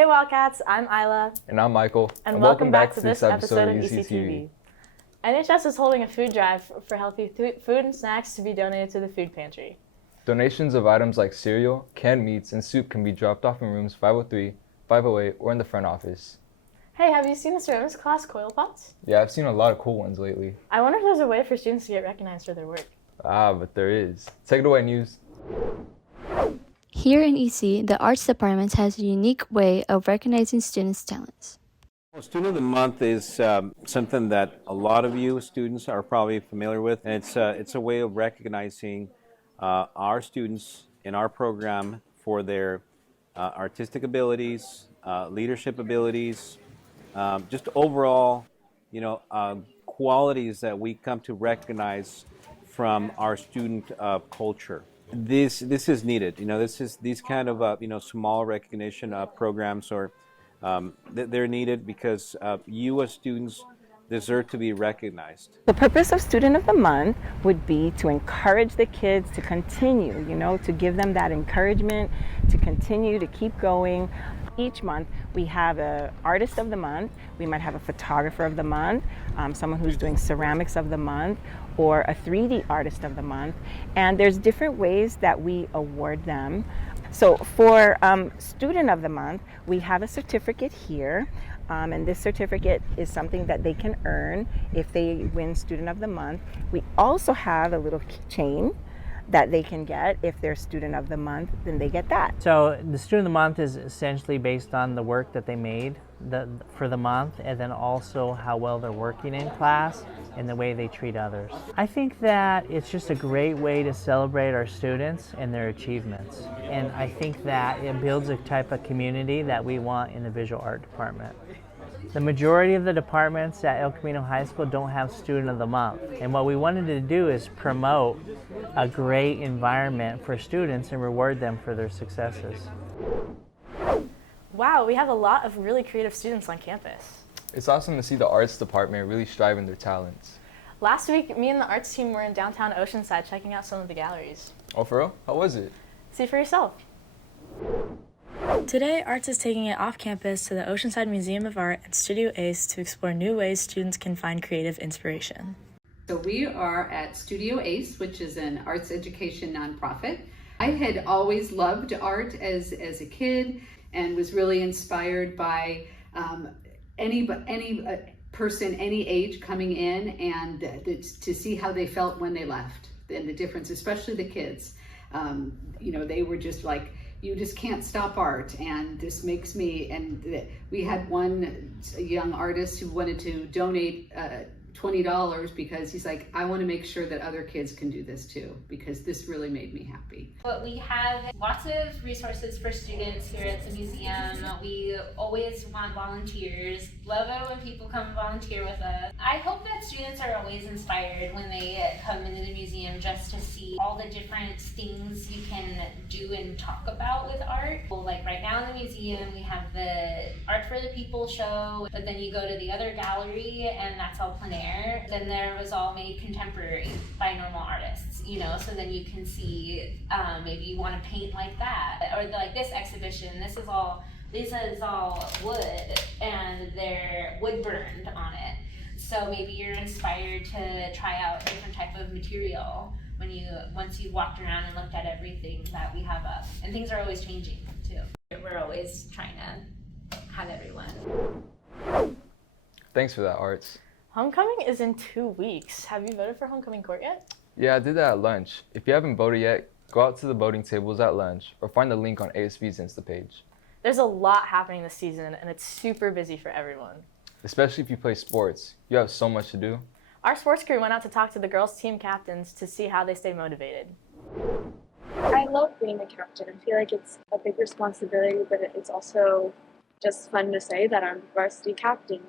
Hey Wildcats, I'm Isla. And I'm Michael. And welcome back to this episode of ECTV. NHS is holding a food drive for healthy food and snacks to be donated to the food pantry. Donations of items like cereal, canned meats, and soup can be dropped off in rooms 503, 508, or in the front office. Hey, have you seen the ceramics class coil pots? Yeah, I've seen a lot of cool ones lately. I wonder if there's a way for students to get recognized for their work. But there is. Take it away, News. Here in EC, the Arts Department has a unique way of recognizing students' talents. Well, Student of the Month is something that a lot of you students are probably familiar with, and it's a way of recognizing our students in our program for their artistic abilities, leadership abilities, just overall, qualities that we come to recognize from our student culture. This is needed. These kind of small recognition programs or they're needed because you as students deserve to be recognized. The purpose of Student of the Month would be to encourage the kids to continue, to give them that encouragement to continue to keep going. Each month we have an artist of the month, we might have a photographer of the month, someone who's doing ceramics of the month, or a 3D artist of the month, and there's different ways that we award them. So for Student of the Month, we have a certificate here, and this certificate is something that they can earn if they win Student of the Month. We also have a little keychain that they can get. If they're Student of the Month, then they get that. So the Student of the Month is essentially based on the work that they made for the month, and then also how well they're working in class and the way they treat others. I think that it's just a great way to celebrate our students and their achievements. And I think that it builds a type of community that we want in the visual art department. The majority of the departments at El Camino High School don't have Student of the Month. And what we wanted to do is promote a great environment for students and reward them for their successes. Wow, we have a lot of really creative students on campus. It's awesome to see the arts department really strive in their talents. Last week, me and the arts team were in downtown Oceanside checking out some of the galleries. Oh, for real? How was it? See for yourself. Today, Arts is taking it off campus to the Oceanside Museum of Art and Studio Ace to explore new ways students can find creative inspiration. So we are at Studio Ace, which is an arts education nonprofit. I had always loved art as a kid and was really inspired by any person, any age coming in and to see how they felt when they left and the difference, especially the kids. They were just like, you just can't stop art, and this makes me, and we had one young artist who wanted to donate $20 because he's like, I want to make sure that other kids can do this too, because this really made me happy. But we have lots of resources for students here at the museum. We always want volunteers. Love it when people come volunteer with us. I hope that students are always inspired when they come into the museum just to see all the different things you can do and talk about with art. Well, like right now in the museum, we have the Art for the People show, but then you go to the other gallery and that's all plein air. Then there was all made contemporary by normal artists, so then you can see maybe you want to paint like that, or like this exhibition, this is all wood and they're wood burned on it, so maybe you're inspired to try out a different type of material once you walked around and looked at everything that we have up. And things are always changing too. We're always trying to have everyone. Thanks for that, Arts. Homecoming is in 2 weeks. Have you voted for homecoming court yet? Yeah, I did that at lunch. If you haven't voted yet, go out to the voting tables at lunch or find the link on ASB's Insta page. There's a lot happening this season, and it's super busy for everyone. Especially if you play sports. You have so much to do. Our sports crew went out to talk to the girls' team captains to see how they stay motivated. I love being a captain. I feel like it's a big responsibility, but it's also just fun to say that I'm varsity captain,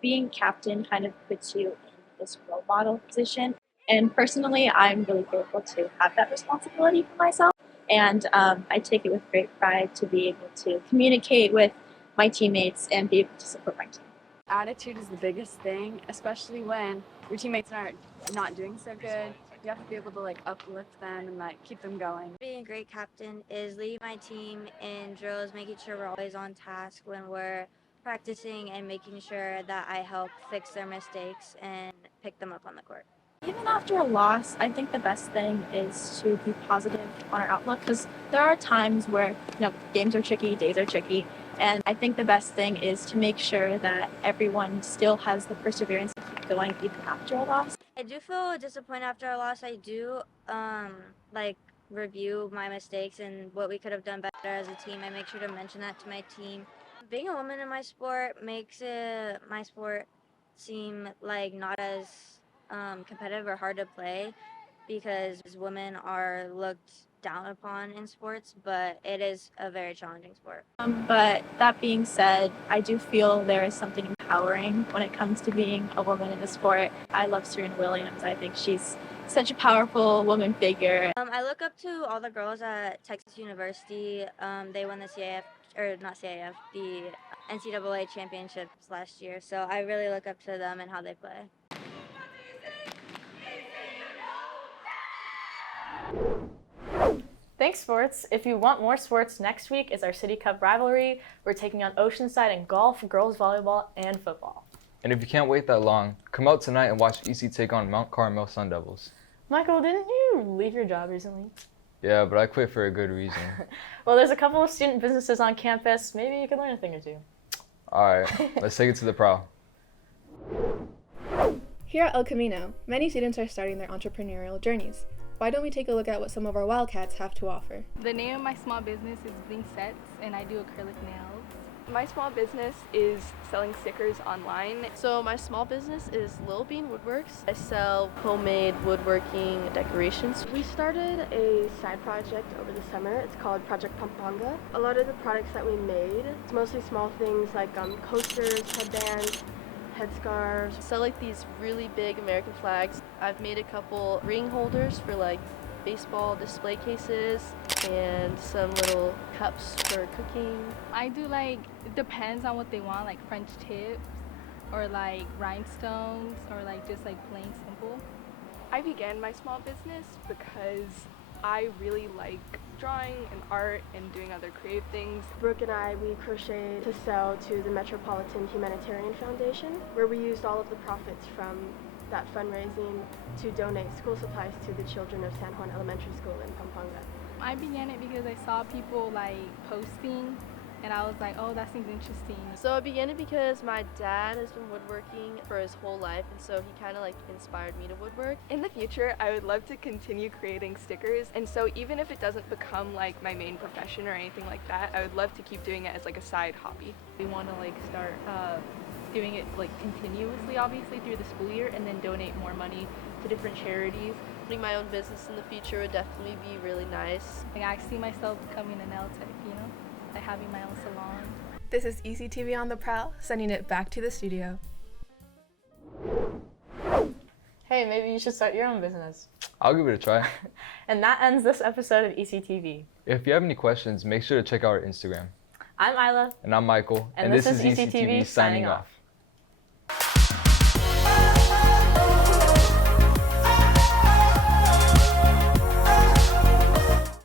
Being captain kind of puts you in this role model position. And personally, I'm really grateful to have that responsibility for myself. And I take it with great pride to be able to communicate with my teammates and be able to support my team. Attitude is the biggest thing, especially when your teammates are not doing so good. you have to be able to like uplift them and like keep them going. Being a great captain is leading my team in drills, making sure we're always on task when we're practicing, and making sure that I help fix their mistakes and pick them up on the court. Even after a loss, I think the best thing is to be positive on our outlook, because there are times where, games are tricky, days are tricky, and I think the best thing is to make sure that everyone still has the perseverance to keep going even after a loss. I do feel disappointed after a loss. I do review my mistakes and what we could have done better as a team. I make sure to mention that to my team. Being a woman in my sport makes my sport seem like not as competitive or hard to play, because women are looked down upon in sports, but it is a very challenging sport. But that being said, I do feel there is something empowering when it comes to being a woman in the sport. I love Serena Williams. I think she's such a powerful woman figure. I look up to all the girls at Texas University. They won the the NCAA championships last year, so I really look up to them and how they play. Thanks, sports. If you want more sports, next week is our City Cup rivalry. We're taking on Oceanside in golf, girls volleyball, and football. And if you can't wait that long, come out tonight and watch EC take on Mount Carmel Sun Devils. Michael, didn't you leave your job recently? Yeah, but I quit for a good reason. Well, there's a couple of student businesses on campus. Maybe you could learn a thing or two. All right, let's take it to the prow. Here at El Camino, many students are starting their entrepreneurial journeys. Why don't we take a look at what some of our Wildcats have to offer? The name of my small business is Bling Sets, and I do acrylic nails. My small business is selling stickers online. So my small business is Lil Bean Woodworks. I sell homemade woodworking decorations. We started a side project over the summer. It's called Project Pampanga. A lot of the products that we made, it's mostly small things like coasters, headbands, headscarves. I sell like these really big American flags. I've made a couple ring holders for like baseball display cases and some little cups for cooking. I do it depends on what they want, like French tips or like rhinestones or just plain simple. I began my small business because I really like drawing and art and doing other creative things. Brooke and I, we crocheted to sell to the Metropolitan Humanitarian Foundation, where we used all of the profits from that fundraising to donate school supplies to the children of San Juan Elementary School in Pampanga. I began it because I saw people posting, and I was like, oh, that seems interesting. So I began it because my dad has been woodworking for his whole life, and so he kind of inspired me to woodwork. In the future, I would love to continue creating stickers, and so even if it doesn't become my main profession or anything like that, I would love to keep doing it as a side hobby. We want to start doing it continuously, obviously, through the school year, and then donate more money to different charities. Opening my own business in the future would definitely be really nice. I see myself becoming a nail tech, having my own salon. This is ECTV on the Prowl, sending it back to the studio. Hey, maybe you should start your own business. I'll give it a try. And that ends this episode of ECTV. If you have any questions, make sure to check out our Instagram. I'm Isla. And I'm Michael. And this is ECTV signing off.